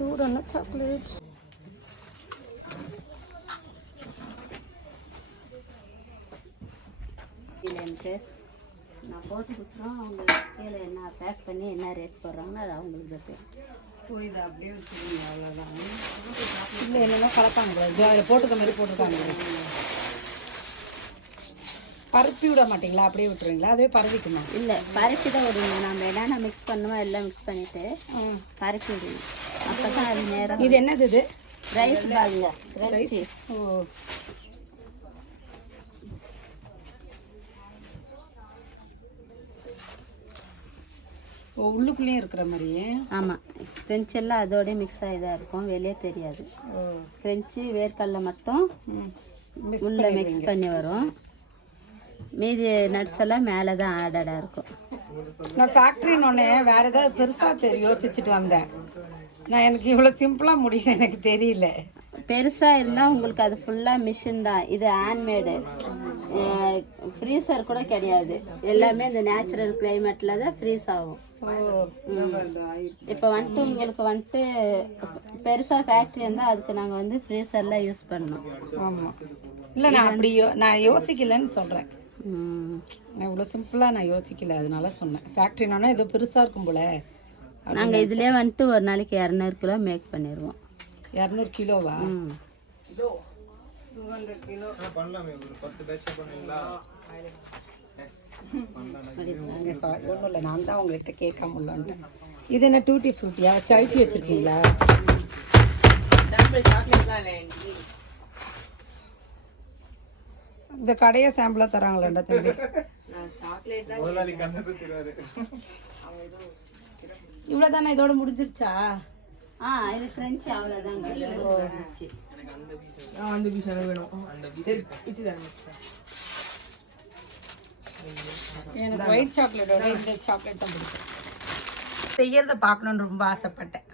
சூடான சாக்லேட். இல்லைன்ட்டு நான் போட்டு கொடுத்துறோம். அவங்க கீழே என்ன பேக் பண்ணி என்ன ரேட் போடுறாங்கன்னு அது அவங்களுக்கு தான் தெரியும். இதை அப்படியே வச்சுருங்க, அவ்வளோதான். இல்லை என்னென்ன கலப்பாங்க, அதில் போட்டுக்க மாதிரி போட்டிருக்காங்க. பருப்பி விட மாட்டிங்களா, அப்படியே விட்டுருவீங்களா? அதுவே பரவிக்குமா? இல்லை, பருப்பி தான் விடுங்க. நம்ம என்னென்ன மிக்ஸ் பண்ணுவோம் எல்லாம் மிக்ஸ் பண்ணிவிட்டு பருப்பி விடுங்க. அப்போ தான் அது நேரம். இது என்னது? இது ரைஸ் பாருங்க. ரைஸ். ஓ, உள்ளுக்குள்ளேயும் இருக்கிற மாதிரியே. ஆமாம், ஃப்ரெஞ்ச் எல்லாம் அதோடய மிக்ஸ் ஆகி தான் இருக்கும், வெளியே தெரியாது. ஃப்ரெஞ்சு வேர்க்கடலை மட்டும் உள்ளே மிக்ஸ் பண்ணி வரும். மீதி நட்ஸ் எல்லாம் மேலே தான் ஆடடாக இருக்கும். நான் ஃபேக்ட்ரின்னு வேறு ஏதாவது பெருசாக யோசிச்சுட்டு வந்தேன். நான் எனக்கு இவ்வளோ சிம்பிளாக முடியும் எனக்கு தெரியல. பெருசாக இருந்தால் உங்களுக்கு அது ஃபுல்லாக மிஷின் தான். இது ஹேண்ட்மேடு. ஃப்ரீசர் கூட கிடையாது. எல்லாமே இந்த நேச்சுரல் கிளைமேட்டில் தான் ஃப்ரீஸ் ஆகும். இப்போ வந்துட்டு உங்களுக்கு வந்துட்டு பெருசாக ஃபேக்ட்ரி இருந்தால் அதுக்கு நாங்கள் வந்து ஃப்ரீசரில் யூஸ் பண்ணோம். ஆமாம். இல்லை, நான் அப்படி நான் யோசிக்கலன்னு சொல்கிறேன். நான் இவ்வளோ சிம்பிளாக நான் யோசிக்கல, அதனால சொன்னேன். ஃபேக்ட்ரினா ஏதோ பெருசாக இருக்கும் போல். நாங்கள் இதுலேயே வந்துட்டு ஒரு நாளைக்கு 200 கிலோ மேக் பண்ணிடுவோம். 200 கிலோவா? ஒன்றும் இல்லை, நான் தான் உங்கள்கிட்ட கேட்காம உள்ளேன்ட்டேன். இது என்ன டூட்டி ஃப்ரூட்டியா வச்சு அழுத்தி வச்சுருக்கீங்களா? இந்த கடையை சாம்பிளாக தராங்களாண்டா தம்பி? இவ்வளோ தானே, இதோட முடிஞ்சிருச்சா? இது ஃப்ரெஞ்ச் அவ்வளோதாங்க. எனக்கு ஒயிட் சாக்லேட்டோட இந்த சாக்லேட் தான் பிடிக்கும். செய்யறத பார்க்கணுன்னு ரொம்ப ஆசைப்பட்டேன்.